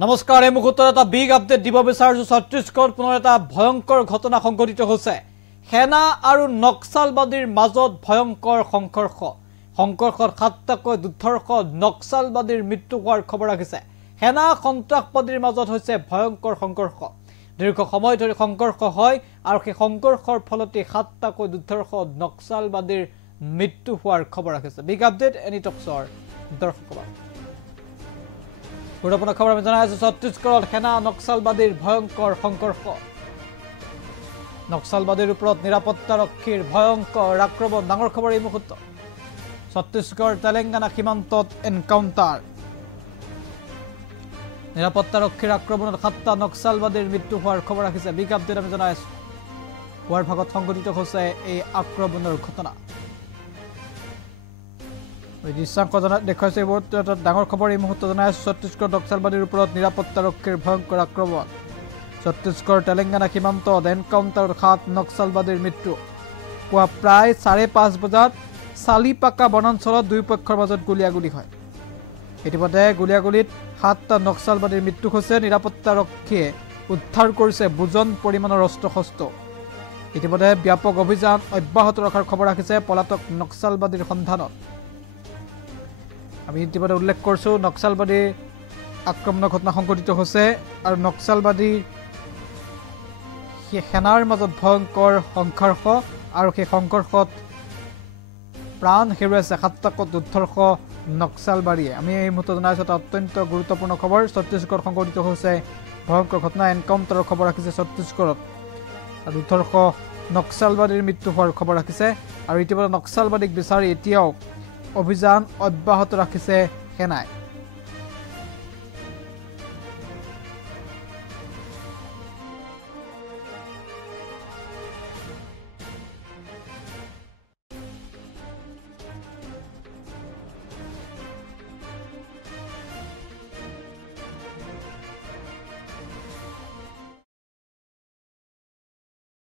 নমস্কাৰ এই মুহূৰ্তত এটা বিগ আপডেট দিব বিচাৰিছো ছত্তীশগড়ত পুনৰ এটা ভয়ংকৰ ঘটনা সংঘটিত হৈছে সেনা আৰু নক্সালবাদীৰ মাজত ভয়ংকৰ সংঘৰ্ষত 7টাকৈ দুৰ্ধৰ্ষ নক্সালবাদীৰ মৃত্যু হোৱাৰ খবৰ আহিছে সেনা সন্ত্ৰাসবাদীৰ মাজত হৈছে ভয়ংকৰ সংঘৰ্ষ দীৰ্ঘ সময় ধৰি সংঘৰ্ষ হয় আৰু সেই সংঘৰ্ষৰ ফলতে 7টাকৈ দুৰ্ধৰ্ষ নক্সালবাদীৰ মৃত্যু হোৱাৰ খবৰ আহিছে বিগ আপডেট এনি টকছৰ দৰ্শক গুৰুত্বপূৰ্ণ খবৰ আমি জনাইছো ছত্তীশগড়ত সেনা নক্সালবাদীৰ ভয়ংকৰ সংঘৰ্ষ নক্সালবাদীৰ ওপৰত নিৰাপত্তাৰক্ষীৰ ভয়ংকৰ আক্ৰমণ ডাঙৰ খবৰ এই মুহূৰ্ত ছত্তীশগড় তেলেংগানা সীমান্তত এনকাউণ্টাৰ নিৰাপত্তাৰক্ষীৰ আক্ৰমণত 7টা নক্সালবাদীৰ মৃত্যু হোৱাৰ খবৰ আহিছে বিগ আপডেট আমি জনাইছো হোৱাৰ ভাগত সংঘটিত হৈছে এই আক্ৰমণৰ ঘটনা দেখুৱাইছে এটা ডাঙৰ খবৰ এই মুহূৰ্তত জনাইছো ছত্তীশগড় নক্সালবাদীৰ ওপৰত নিৰাপত্তাৰক্ষীৰ ভয়ংকৰ আক্ৰমণ ছত্তীশগড় তেলেংগানা সীমান্তত এনকাউণ্টাৰত 7 নক্সালবাদীৰ মৃত্যু পুৱা প্ৰায় 5:30 বজাত চালিপাকা বনাঞ্চলত দুই পক্ষৰ মাজত গুলিয়াগুলি হয় ইতিমধ্যে গুলিয়াগুলিত 7টা নক্সালবাদীৰ মৃত্যু হৈছে নিৰাপত্তাৰক্ষীয়ে উদ্ধাৰ কৰিছে বুজন পৰিমাণৰ অস্ত্ৰ-শস্ত্ৰ ইতিমধ্যে ব্যাপক অভিযান অব্যাহত ৰখাৰ খবৰ আহিছে পলাতক নক্সালবাদীৰ সন্ধানত আমি ইতিমধ্যে উল্লেখ কৰিছো নক্সালবাদী আক্ৰমণৰ ঘটনা সংঘটিত হৈছে আৰু নক্সালবাদী সেনাৰ মাজত ভয়ংকৰ সংঘৰ্ষ আৰু সেই সংঘৰ্ষত প্ৰাণ হেৰুৱাইছে 7টাকৈ দুৰ্ধৰ্ষ নক্সালবাদীয়ে আমি এই মুহূৰ্তত জনাইছো এটা অত্যন্ত গুৰুত্বপূৰ্ণ খবৰ ছত্তীশগড়ত সংঘটিত হৈছে ভয়ংকৰ ঘটনা এনকাউণ্টাৰৰ খবৰ ৰাখিছে ছত্তীশগড়ত দুৰ্ধৰ্ষ নক্সালবাদীৰ মৃত্যু হোৱাৰ খবৰ ৰাখিছে আৰু ইতিমধ্যে নক্সালবাদীক বিচাৰি এতিয়াও অভিযান অব্যাহত ৰাখিছে সেনাই